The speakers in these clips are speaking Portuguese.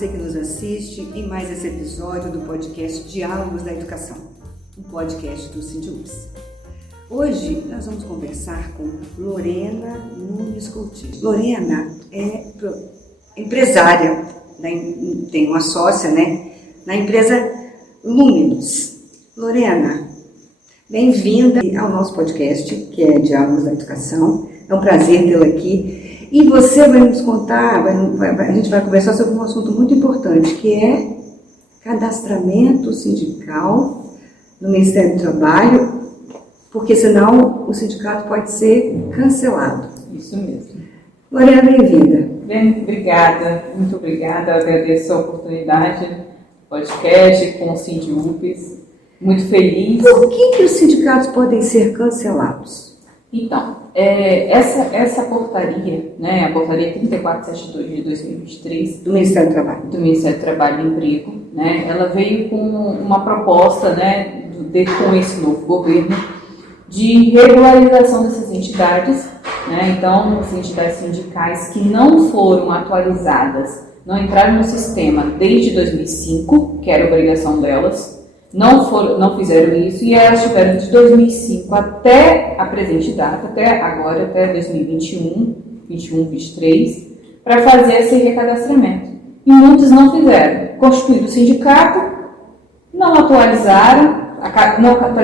você que nos assiste em mais esse episódio do podcast Diálogos da Educação, um podcast do SINDIUPS. Hoje nós vamos conversar com Lorena Nunes Coutinho. Lorena é empresária, tem uma sócia, na empresa Luminus. Lorena, bem-vinda ao nosso podcast, que é Diálogos da Educação. É um prazer tê-la aqui. E você vai nos contar, a gente vai conversar sobre um assunto muito importante, que é cadastramento sindical no Ministério do Trabalho, porque senão o sindicato pode ser cancelado. Isso mesmo. Lorena, bem-vinda. Bem, obrigada, muito obrigada. Eu agradeço a oportunidade, podcast com o SINDIUPS. Muito feliz. Por que os sindicatos podem ser cancelados? Então, essa portaria, a portaria 3472 de 2023 do Ministério do Trabalho, do Trabalho e Emprego, ela veio com uma proposta, com esse novo governo, de regularização dessas entidades, Então, as entidades sindicais que não foram atualizadas, não entraram no sistema desde 2005, que era obrigação delas, não fizeram isso, e elas tiveram de 2005 até a presente data, até 2021, 23, para fazer esse recadastramento. E muitos não fizeram. Constituído o sindicato, não atualizaram a categoria,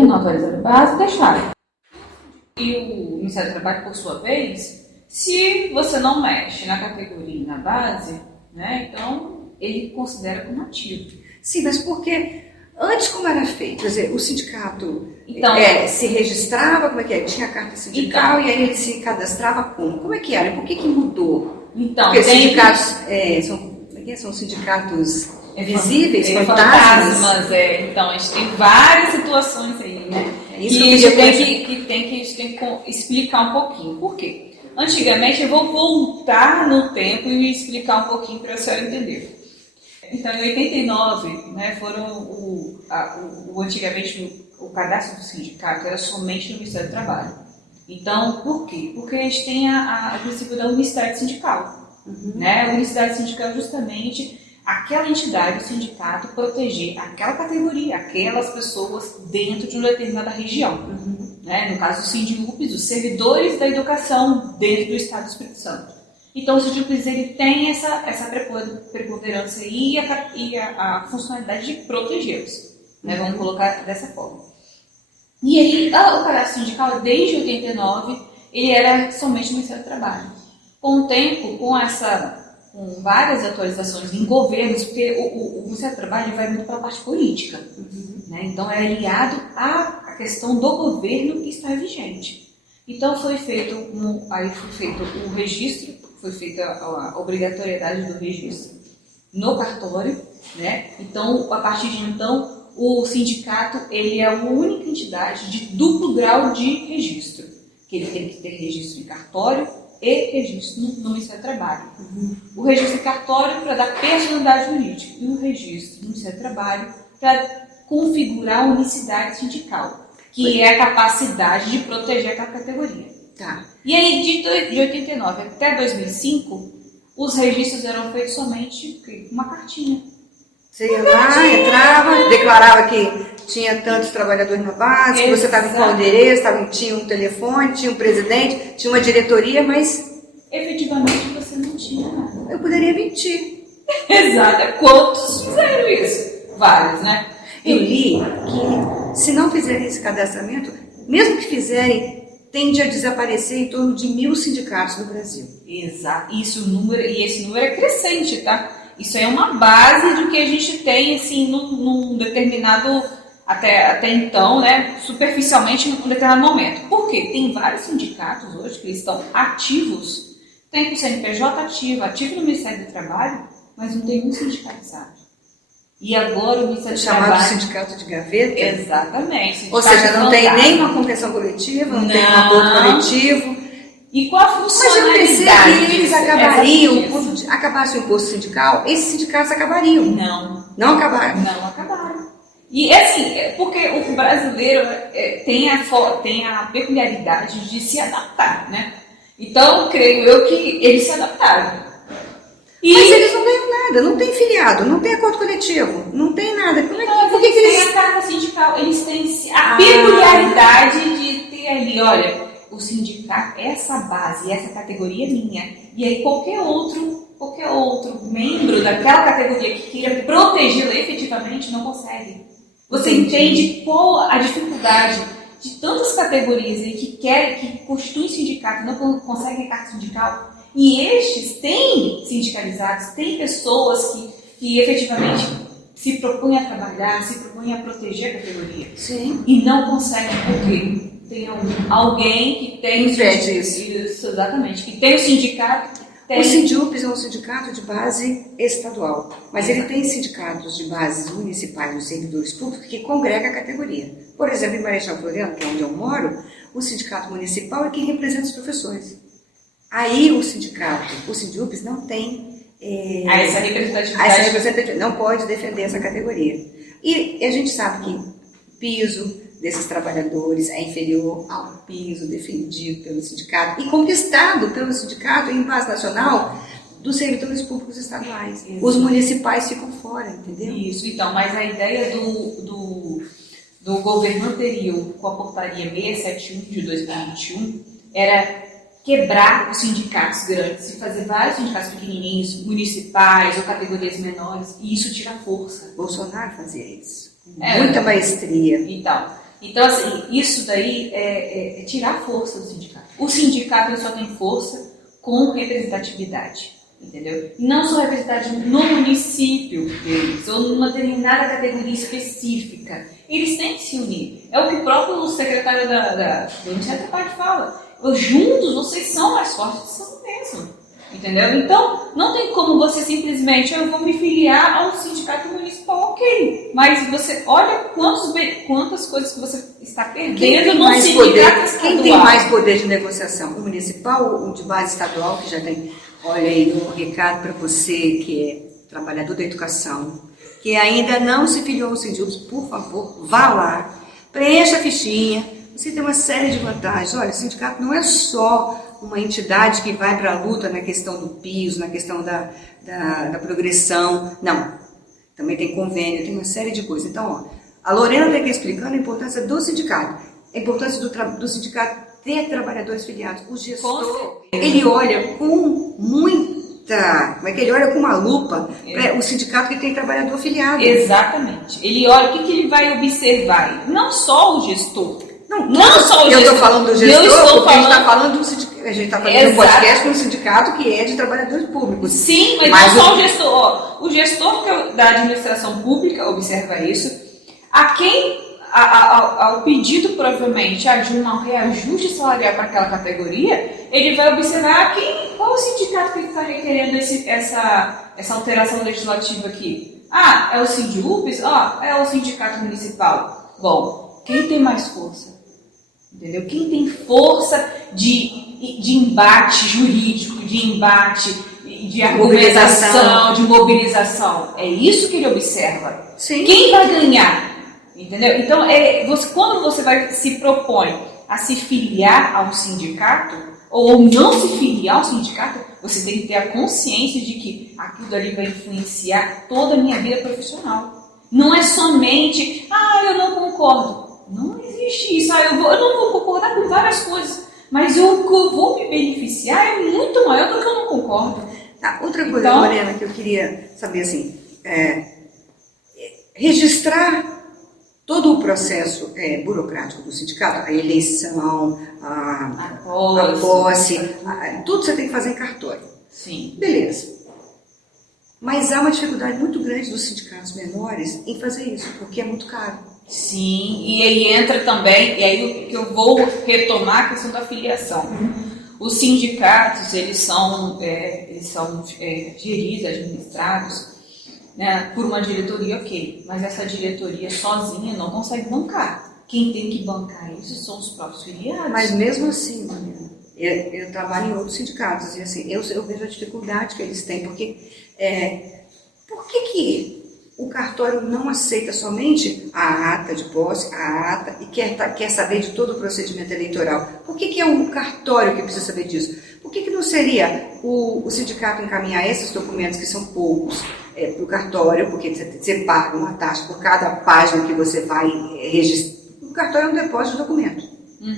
não atualizaram a base, deixaram. E o Ministério do Trabalho, por sua vez, se você não mexe na categoria e na base, então ele considera como ativo. Sim, mas porque antes como era feito? Quer dizer, o sindicato se registrava, como é que é? Tinha a carta sindical e aí ele se cadastrava como? Como é que era? Por que mudou? Então, porque sindicatos são sindicatos visíveis, fantasmas. Então, a gente tem várias situações aí, Isso que a gente tem que explicar um pouquinho. Por quê? Antigamente, eu vou voltar no tempo e explicar um pouquinho para a senhora entender. Então, em 89, antigamente o cadastro do sindicato era somente no Ministério do Trabalho. Então, por quê? Porque a gente tem a princípio da unicidade sindical. A unicidade sindical é justamente aquela entidade, o sindicato, proteger aquela categoria, aquelas pessoas dentro de uma determinada região. No caso do SINDIUPS, os servidores da educação dentro do Estado do Espírito Santo. Então, o SINDIUPS ele tem essa preponderância e a funcionalidade de protegê-los. Vamos colocar dessa forma. E aí, o cadastro sindical, desde 89, ele era somente no Ministério do Trabalho. Com o tempo, com várias atualizações em governos, porque o Ministério do Trabalho vai muito para a parte política. Então, é aliado à questão do governo que está vigente. Então, foi feito o registro, foi feita a obrigatoriedade do registro no cartório, Então, a partir de então, o sindicato ele é a única entidade de duplo grau de registro, que ele tem que ter registro em cartório e registro no Ministério do Trabalho. O registro em cartório para dar personalidade jurídica e o registro no Ministério do Trabalho para configurar a unicidade sindical, que é a capacidade de proteger aquela categoria. Tá. E aí, de 89 até 2005, os registros eram feitos somente uma cartinha. Você ia lá, entrava, declarava que tinha tantos trabalhadores na base, que você estava em qual endereço, tinha um telefone, tinha um presidente, tinha uma diretoria, mas efetivamente você não tinha nada. Eu poderia mentir. Exato. Quantos fizeram isso? Vários, Eu li que se não fizerem esse cadastramento, mesmo que fizerem, tende a desaparecer em torno de 1.000 sindicatos no Brasil. Exato. Esse número é crescente, tá? Isso é uma base do que a gente tem, assim, num determinado, até então, superficialmente, num determinado momento. Por quê? Tem vários sindicatos hoje que estão ativos, tem o CNPJ ativo no Ministério do Trabalho, mas não tem um sindicatizado. E agora o Ministério do Trabalho... Chamado sindicato de gaveta? Exatamente. Ou seja, não tem nem uma convenção coletiva, não tem um acordo coletivo. E qual a funcionalidade? Mas eu pensei que eles acabariam, quando acabasse o imposto sindical, esses sindicatos acabariam. Não acabaram? Não acabaram. E assim, porque o brasileiro tem a peculiaridade de se adaptar, Então, creio eu que eles se adaptaram. Mas eles não ganham nada, não tem filiado, não tem acordo coletivo, não tem nada. Como é que, por que eles têm eles... a carta sindical, eles têm a peculiaridade de ter ali, olha, o sindicato, essa base, essa categoria é minha. E aí qualquer outro membro daquela categoria que queira protegê-la efetivamente não consegue. Você entende qual a dificuldade de tantas categorias aí que constituem sindicato e não conseguem carta sindical? E estes têm sindicalizados, têm pessoas que efetivamente se propõem a trabalhar, se propõem a proteger a categoria. Sim. E não conseguem porque tem alguém que tem... Impede isso. Isso, exatamente. Que tem o sindicato. O SINDUPS é um sindicato de base estadual, mas ele tem sindicatos de bases municipais dos servidores públicos que congrega a categoria. Por exemplo, em Marechal Floriano, que é onde eu moro, o sindicato municipal é quem representa os professores. Aí o SINDUPS não tem essa representatividade. Não pode defender essa categoria. E a gente sabe que o piso desses trabalhadores é inferior ao piso defendido pelo sindicato e conquistado pelo sindicato em base nacional dos servidores públicos estaduais. Isso. Os municipais ficam fora, entendeu? Isso, então, mas a ideia do governo anterior com a portaria 671 de 2021 era quebrar os sindicatos grandes e fazer vários sindicatos pequenininhos, municipais ou categorias menores, e isso tira força. Bolsonaro fazia isso. Muita maestria. Então, assim, isso daí é tirar força do sindicato. O sindicato só tem força com representatividade, entendeu? Não só representatividade no município deles, ou numa determinada categoria específica. Eles têm que se unir. É o que o próprio secretário do Ministério da Trabalho fala. Juntos, vocês são mais fortes, são mesmo. Entendeu? Então, não tem como você simplesmente, eu vou me filiar ao sindicato municipal, ok. Mas você olha quantas coisas que você está perdendo no sindicato estadual. Quem tem mais poder de negociação? O municipal ou o de base estadual, que já tem... Olha aí um recado para você que é trabalhador da educação, que ainda não se filiou ao SINDUPS, por favor, vá lá, preencha a fichinha. Você tem uma série de vantagens. Olha, o sindicato não é só uma entidade que vai para a luta na questão do piso, na questão da progressão. Não. Também tem convênio, tem uma série de coisas. Então, a Lorena está aqui explicando a importância do sindicato, a importância do sindicato ter trabalhadores filiados. O gestor, ele olha com muita... Como é que ele olha com uma lupa para o sindicato que tem trabalhador filiado. Exatamente. Ele olha, o que ele vai observar? Não só o gestor. Não só o gestor. Eu estou falando do gestor, porque a gente está falando do sindicato. A gente está fazendo um podcast com um sindicato que é de trabalhadores públicos. Sim, mas não só o gestor. O gestor da administração pública observa isso. Ao pedido, provavelmente, de um reajuste salarial para aquela categoria, ele vai observar qual o sindicato que está requerendo essa alteração legislativa aqui. É o SINDUPS? É o sindicato municipal. Bom, quem tem mais força? Entendeu? Quem tem força de embate jurídico, de embate, de argumentação, de mobilização? É isso que ele observa. Sim. Quem vai ganhar? Entendeu? Então, quando você se propõe a se filiar ao sindicato, ou não se filiar ao sindicato, você tem que ter a consciência de que aquilo ali vai influenciar toda a minha vida profissional. Não é somente, eu não concordo. Não existe isso. Eu não vou concordar com várias coisas, mas o que eu vou me beneficiar é muito maior do que eu não concordo. Outra coisa, então, Lorena, que eu queria saber, assim, registrar todo o processo burocrático do sindicato, a eleição, a posse, tudo você tem que fazer em cartório. Sim. Beleza. Mas há uma dificuldade muito grande dos sindicatos menores em fazer isso, porque é muito caro. Sim, e aí entra também, e aí eu vou retomar a questão da filiação. Os sindicatos, eles são geridos, administrados, né, por uma diretoria, ok, mas essa diretoria sozinha não consegue bancar. Quem tem que bancar isso são os próprios filiados. Mas mesmo assim, Mariana, eu trabalho em outros sindicatos e assim, eu vejo a dificuldade que eles têm, porque por que o cartório não aceita somente a ata de posse, a ata, e quer saber de todo o procedimento eleitoral. Por que é o cartório que precisa saber disso? Por que não seria o sindicato encaminhar esses documentos, que são poucos, para o cartório, porque você paga uma taxa por cada página que você vai registrar? O cartório é um depósito de documento,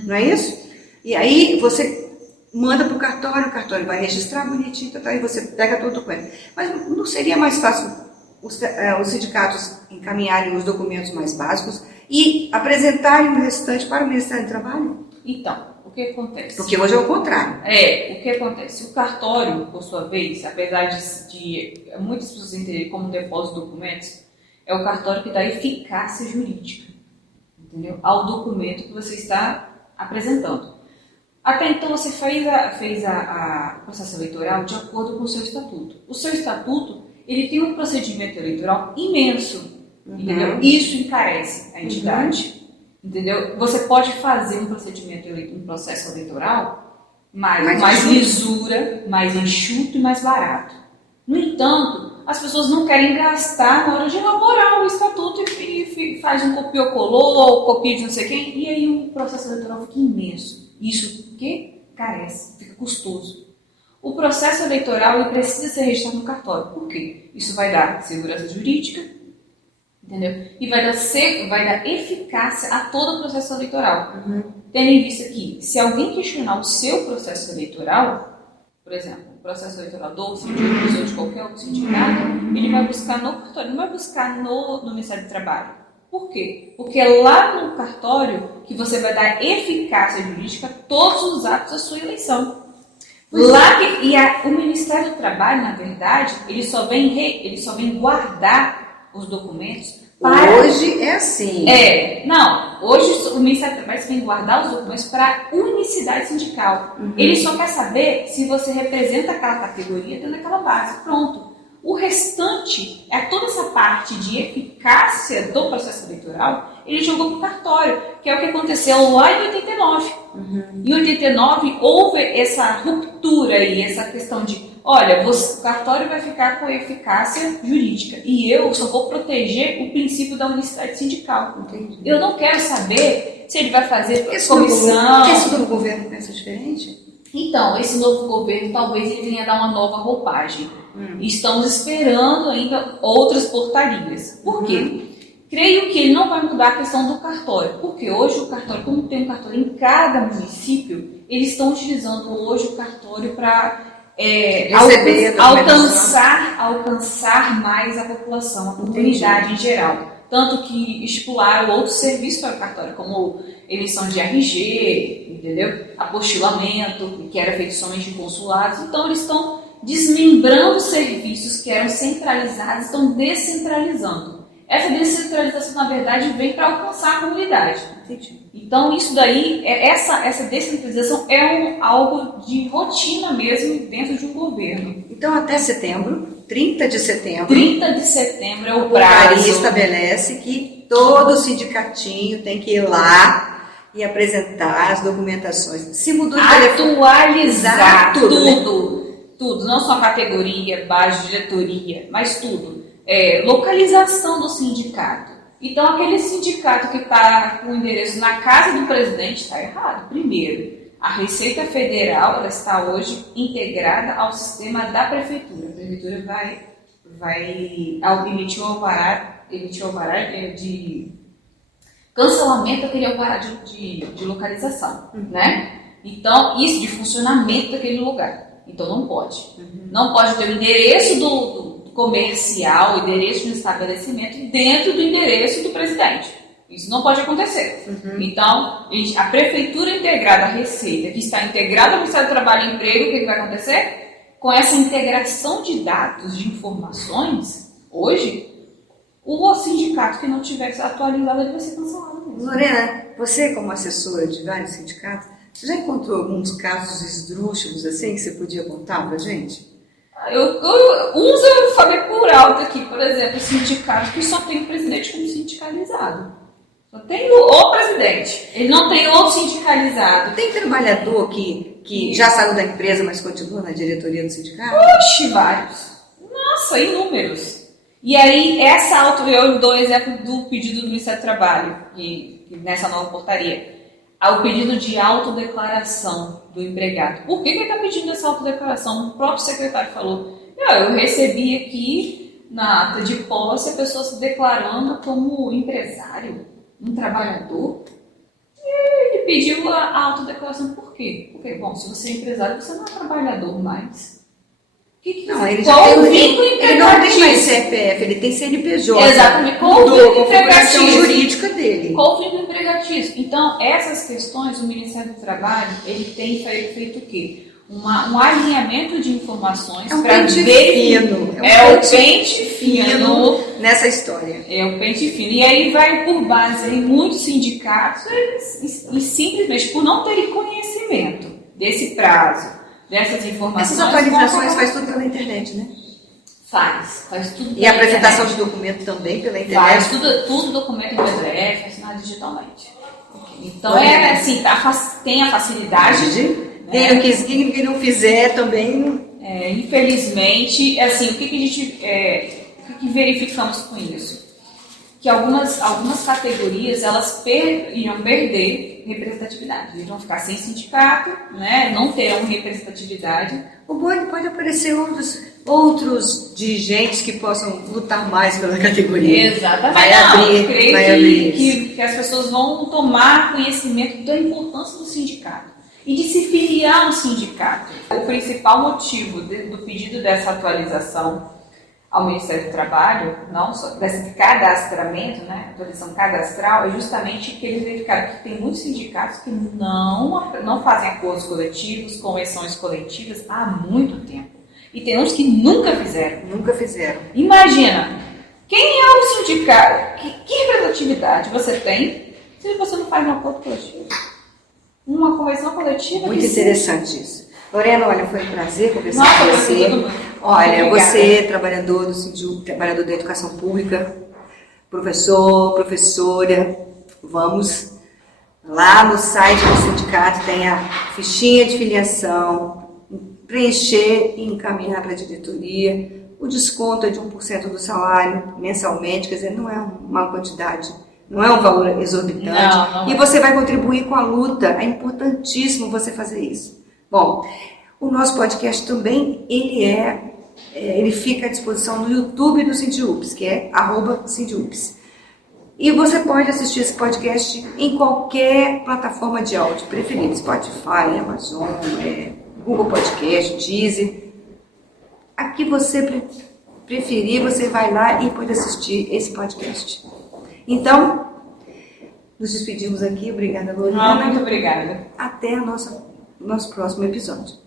não é isso? E aí você manda para o cartório vai registrar bonitinho, e você pega todo o documento. Mas não seria mais fácil os sindicatos encaminharem os documentos mais básicos e apresentarem o restante para o Ministério do Trabalho? Então, o que acontece? Porque hoje é o contrário. O que acontece? O cartório, por sua vez, apesar de muitas pessoas entenderem como depósito de documentos, é o cartório que dá eficácia jurídica, entendeu? Ao documento que você está apresentando. Até então você fez o processo eleitoral de acordo com o seu estatuto. O seu estatuto, ele tem um procedimento eleitoral imenso, entendeu? Isso encarece a entidade, entendeu? Você pode fazer um processo eleitoral mais lisura, mais enxuto e mais barato. No entanto, as pessoas não querem gastar na hora de elaborar o estatuto e faz um copiou-colou, copia de não sei quem, e aí o processo eleitoral fica imenso. Isso que carece, fica custoso. O processo eleitoral ele precisa ser registrado no cartório. Por quê? Isso vai dar segurança jurídica, entendeu? E vai dar eficácia a todo o processo eleitoral. Tendo em vista que, se alguém questionar o seu processo eleitoral, por exemplo, o processo eleitoral do sindicato ou de qualquer outro sindicato, ele vai buscar no cartório, não vai buscar no Ministério do Trabalho. Por quê? Porque é lá no cartório que você vai dar eficácia jurídica a todos os atos da sua eleição. O Ministério do Trabalho, na verdade, ele só vem guardar os documentos para... Hoje é assim. Hoje o Ministério do Trabalho vem guardar os documentos para unicidade sindical. Ele só quer saber se você representa aquela categoria dentro daquela base. Pronto. O restante, toda essa parte de eficácia do processo eleitoral, ele jogou para o cartório, que é o que aconteceu lá em 89. Em 89 houve essa ruptura aí, essa questão de, olha, o cartório vai ficar com eficácia jurídica e eu só vou proteger o princípio da unicidade sindical. Entendi. Eu não quero saber se ele vai fazer comissão... Esse novo governo pensa diferente? Então, esse novo governo talvez ele venha dar uma nova roupagem. Estamos esperando ainda outras portarias. Por quê? Creio que ele não vai mudar a questão do cartório, porque hoje o cartório, como tem um cartório em cada município, eles estão utilizando hoje o cartório para alcançar mais a população, a comunidade em geral. Tanto que estipularam outros serviços para o cartório, como emissão de RG, entendeu? Apostilamento, que era feito somente em consulados. Então, eles estão desmembrando serviços que eram centralizados, estão descentralizando. Essa descentralização, na verdade, vem para alcançar a comunidade. Então, isso daí, essa descentralização é algo de rotina mesmo dentro de um governo. Então, até setembro, 30 de setembro... 30 de setembro é o prazo. A estabelece que todo sindicatinho tem que ir lá e apresentar as documentações. Se mudou de telefone... Atualizar tudo. Não só categoria, base, diretoria, mas tudo. Localização do sindicato. Então, aquele sindicato que está com o endereço na casa do presidente está errado. Primeiro, a Receita Federal ela está hoje integrada ao sistema da Prefeitura. A Prefeitura vai emitir o alvará de cancelamento daquele alvará de localização, né? Então, isso de funcionamento daquele lugar. Então, não pode. Não pode ter o endereço do comercial, o endereço do estabelecimento dentro do endereço do presidente. Isso não pode acontecer. Então, a Prefeitura integrada à Receita, que está integrada ao Ministério do Trabalho e Emprego, o que vai acontecer? Com essa integração de dados, de informações, hoje, o sindicato que não tiver atualizado ele vai ser cancelado mesmo. Lorena, você como assessora de vários sindicatos, você já encontrou alguns casos esdrúxulos assim que você podia contar pra gente? Uns eu falei por alto aqui, por exemplo, sindicato que só tem o presidente como sindicalizado. Só tem o presidente, ele não tem outro sindicalizado. Tem trabalhador que já saiu da empresa, mas continua na diretoria do sindicato? Oxe, vários. Nossa, inúmeros. E aí, eu dou o exemplo do pedido do Ministério do Trabalho, que nessa nova portaria. O pedido de autodeclaração do empregado. Por que ele está pedindo essa autodeclaração? O próprio secretário falou, eu recebi aqui na ata de posse a pessoa se declarando como empresário, um trabalhador. E ele pediu a autodeclaração. Por quê? Porque, bom, se você é empresário, você não é trabalhador mais. Ele não tem mais CPF, ele tem CNPJ. Exatamente. Qual o vínculo empregatício jurídica dele? Qual o vínculo empregatício? Então, essas questões, o Ministério do Trabalho, ele tem feito o quê? Um alinhamento de informações para ver. É o pente fino nessa história. É o pente fino. E aí vai por base em muitos sindicatos e simplesmente por não terem conhecimento desse prazo, dessas informações. Essas atualizações faz tudo pela internet, né? Faz tudo pela E a apresentação de documento também pela internet? Faz tudo documento em PDF, assinado digitalmente. Então, assim, tem a facilidade. Tem quem não fizer também. Infelizmente, assim, o que a gente verificamos com isso? Que algumas categorias elas iriam perder representatividade, eles vão ficar sem sindicato, né? Não terão representatividade. O bom é que pode aparecer outros dirigentes que possam lutar mais pela categoria. Exatamente. Eu creio que as pessoas vão tomar conhecimento da importância do sindicato e de se filiar a um sindicato. O principal motivo do pedido dessa atualização ao Ministério do Trabalho, não só desse cadastramento, né, atualização cadastral, é justamente que eles verificaram que tem muitos sindicatos que não fazem acordos coletivos, convenções coletivas há muito tempo. E tem uns que nunca fizeram. Imagina, quem é o sindicato? Que representatividade você tem se você não faz um acordo coletivo? Uma convenção coletiva? Muito interessante isso. Lorena, olha, foi um prazer conversar com você. Olha, você, trabalhador da educação pública, professor, professora, vamos lá no site do sindicato, tem a fichinha de filiação, preencher e encaminhar para a diretoria. O desconto é de 1% do salário mensalmente, quer dizer, não é uma quantidade, não é um valor exorbitante. Não. E você vai contribuir com a luta, é importantíssimo você fazer isso. Bom, o nosso podcast também, ele fica à disposição no YouTube do Sindiups, que é @Sindiups. E você pode assistir esse podcast em qualquer plataforma de áudio preferida, Spotify, Amazon, Google Podcast, Deezer. A que você preferir, você vai lá e pode assistir esse podcast. Então, nos despedimos aqui. Obrigada, Lorena. Muito obrigada. Até nosso próximo episódio.